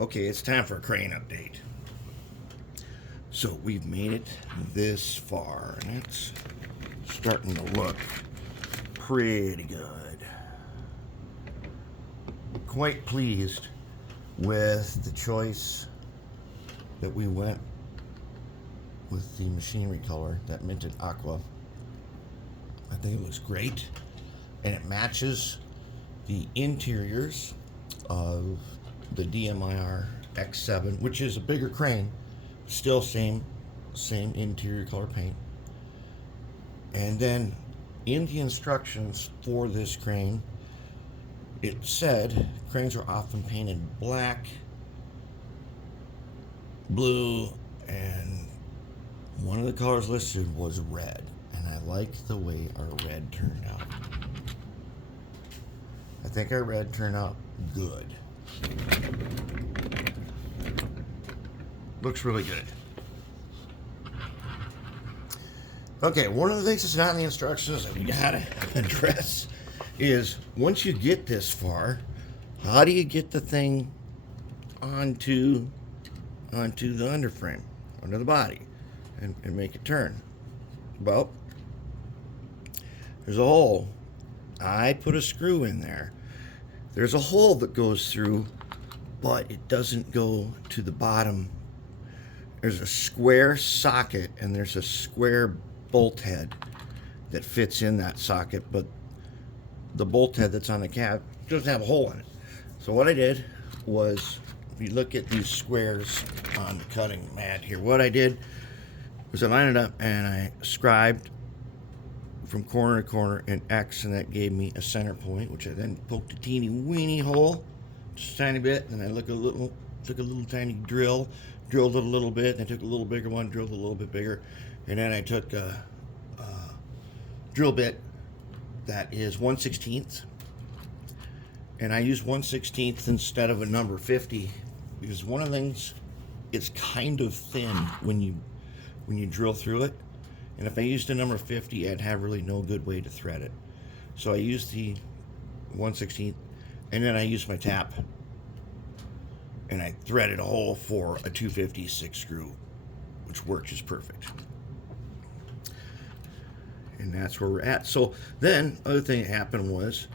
Okay, it's time for a crane update. So we've made it this far, and it's starting to look pretty good. Quite pleased with the choice that we went with the machinery color, that minted aqua. I think it looks great, and it matches the interiors of the DMIR X7, which is a bigger crane, still same interior color paint. And then in the instructions for this crane, it said cranes are often painted black, blue, and one of the colors listed was red, and I like the way our red turned out. I think our red turned out good. Looks really good. Okay, one of the things that's not in the instructions that we gotta address is once you get this far, how do you get the thing onto the underframe, under the body, and make it turn? Well, there's a hole. I put a screw in there. There's a hole that goes through, but it doesn't go to the bottom. There's a square socket and there's a square bolt head that fits in that socket, but the bolt head that's on the cab doesn't have a hole in it. So what I did was, if you look at these squares on the cutting mat here, what I did was I lined it up and I scribed from corner to corner in X, and that gave me a center point, which I then poked a teeny weeny hole, just a tiny bit, and I took a little tiny drill, drilled it a little bit, and I took a little bigger one, drilled it a little bit bigger, and then I took a drill bit that is 1/16, and I used 1/16 instead of a number 50, because one of the things, it's kind of thin when you drill through it, and if I used a number 50, I'd have really no good way to thread it. So I used the 1/16, and then I used my tap, and I threaded a hole for a 256 screw, which works just perfect. And that's where we're at. So then, other thing that happened was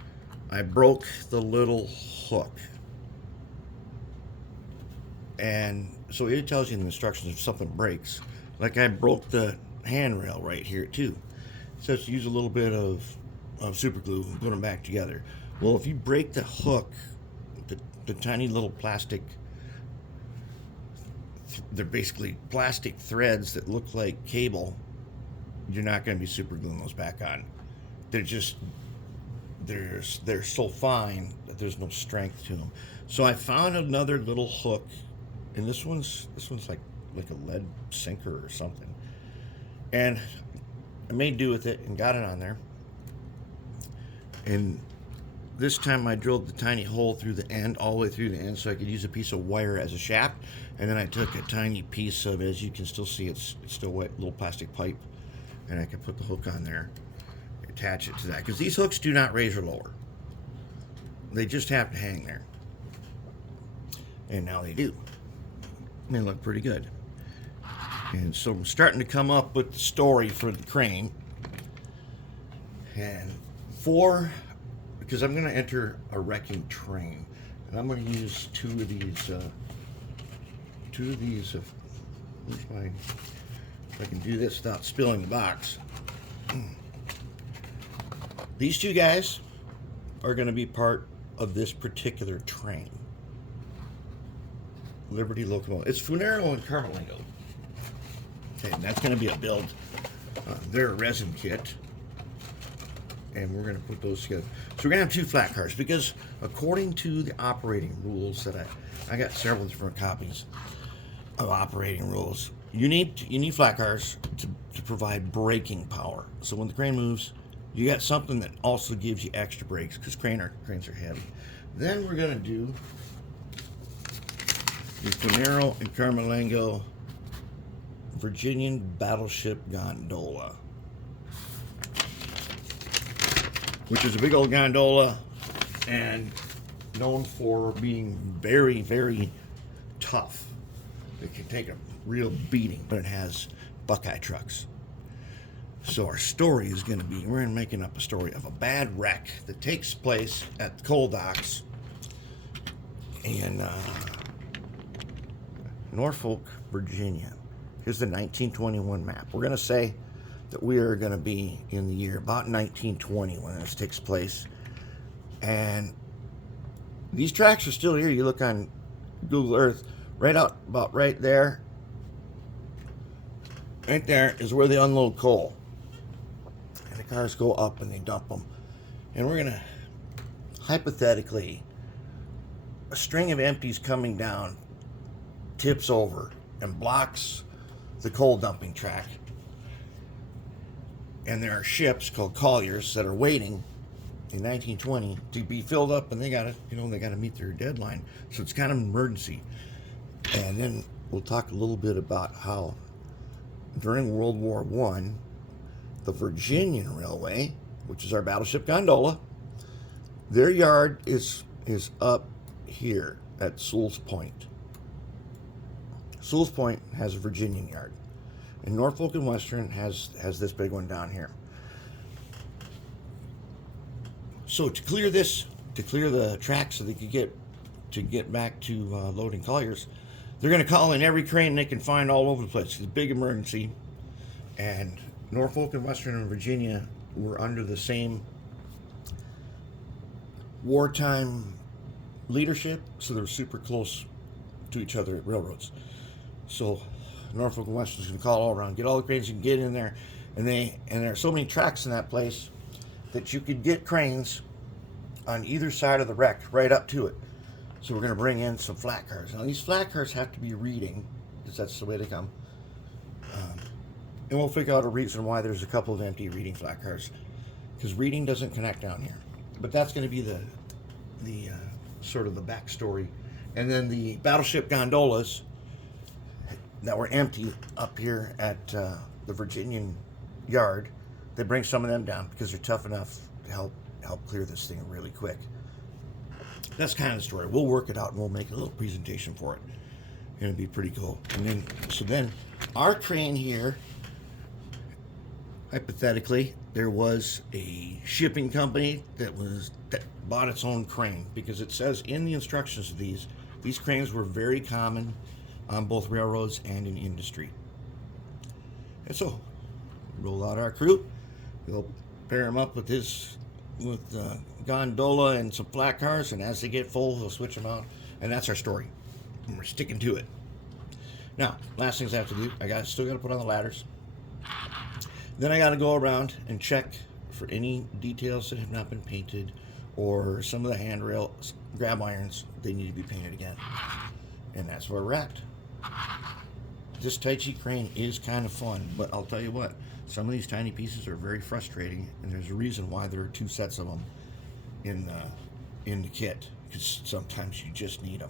I broke the little hook. And so it tells you in the instructions if something breaks. Like I broke the handrail right here too. It says to use a little bit of super glue and put them back together. Well, if you break the hook, the tiny little plastic, they're basically plastic threads that look like cable, you're not going to be super gluing those back on. They're so fine that there's no strength to them. So I found another little hook, and this one's like a lead sinker or something, and I made do with it and got it on there. And this time I drilled the tiny hole through the end, all the way through the end, so I could use a piece of wire as a shaft. And then I took a tiny piece of, as you can still see, it's still wet, little plastic pipe, and I could put the hook on there, attach it to that, because these hooks do not raise or lower. They just have to hang there. And now they do. They look pretty good. And so I'm starting to come up with the story for the crane. And because I'm going to enter a wrecking train, and I'm going to use two of these, if I can do this without spilling the box. These two guys are going to be part of this particular train. Liberty Locomotive. It's Funero and Carmelingo. Okay, and that's going to be a build. Their resin kit. And we're going to put those together. So we're going to have two flat cars, because according to the operating rules that I got several different copies of operating rules, you need flat cars to provide braking power. So when the crane moves, you got something that also gives you extra brakes, because cranes are heavy. Then we're going to do the Funero and Carmelingo Virginian Battleship Gondola, which is a big old gondola and known for being very, very tough. It can take a real beating, but it has Buckeye trucks. So our story is going to be, we're making up a story of a bad wreck that takes place at the coal docks in Norfolk, Virginia. Here's the 1921 map. We're going to say that we are going to be in the year about 1920 when this takes place. And these tracks are still here. You look on Google Earth, right out about right there. Right there is where they unload coal. And the cars go up and they dump them. And we're going to, hypothetically, a string of empties coming down tips over and blocks the coal dumping track. And there are ships called colliers that are waiting in 1920 to be filled up, and they got to meet their deadline. So it's kind of an emergency. And then we'll talk a little bit about how during World War I, the Virginian Railway, which is our battleship gondola, their yard is up here at Sewell's Point. Sewell's Point has a Virginian yard, and Norfolk and Western has this big one down here. So to clear the tracks so they could get back to loading colliers, they're going to call in every crane they can find all over the place. It's a big emergency, and Norfolk and Western and Virginia were under the same wartime leadership, so they're super close to each other at railroads. So Norfolk and Western's going to call all around, get all the cranes you can get in there, and there are so many tracks in that place that you could get cranes on either side of the wreck right up to it. So we're going to bring in some flat cars. Now these flat cars have to be reading, because that's the way they come. And we'll figure out a reason why there's a couple of empty reading flat cars, because reading doesn't connect down here. But that's going to be the sort of the backstory. And then the battleship gondolas that were empty up here at the Virginian yard, they bring some of them down because they're tough enough to help clear this thing really quick. That's kind of the story. We'll work it out and we'll make a little presentation for it. And it'll be pretty cool. And then our crane here, hypothetically, there was a shipping company that bought its own crane, because it says in the instructions of these cranes were very common on both railroads and in industry. And so roll out our crew. We'll pair them up with gondola and some flat cars, and as they get full, we'll switch them out. And that's our story. And we're sticking to it. Now, last things I have to do, still got to put on the ladders. Then I got to go around and check for any details that have not been painted, or some of the handrail grab irons, they need to be painted again. And that's where we're at. This Tichy crane is kind of fun, but I'll tell you what, some of these tiny pieces are very frustrating, and there's a reason why there are two sets of them in the kit, because sometimes you just need them.